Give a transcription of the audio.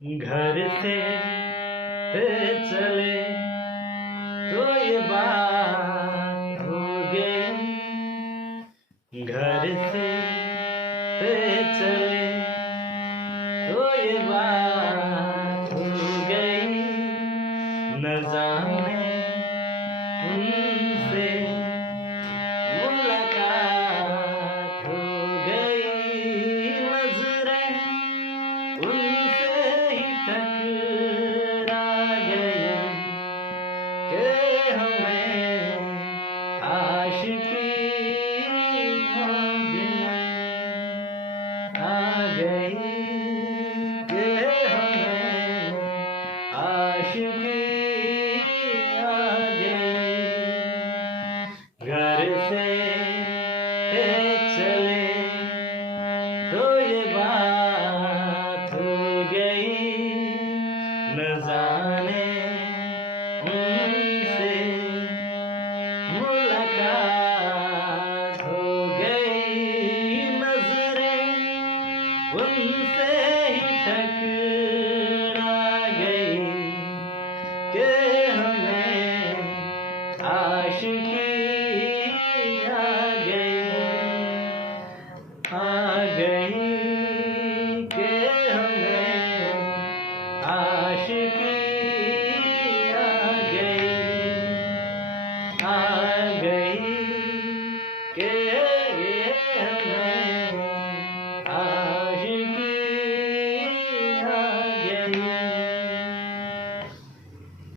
घर से चले तो ये बात हो गई। घर से चले तो ये बात हो गई। न जाने उनसे मुलाकात हो गई। नजरें उनसे ही टकरा गई कि हमें आशिकी हो आ गई कि हमें आशिकी आ गई। घर से चले तो ये बात हो गई। न जाने उनसे मुलाकात हो गई। नजरें उनसे ही टक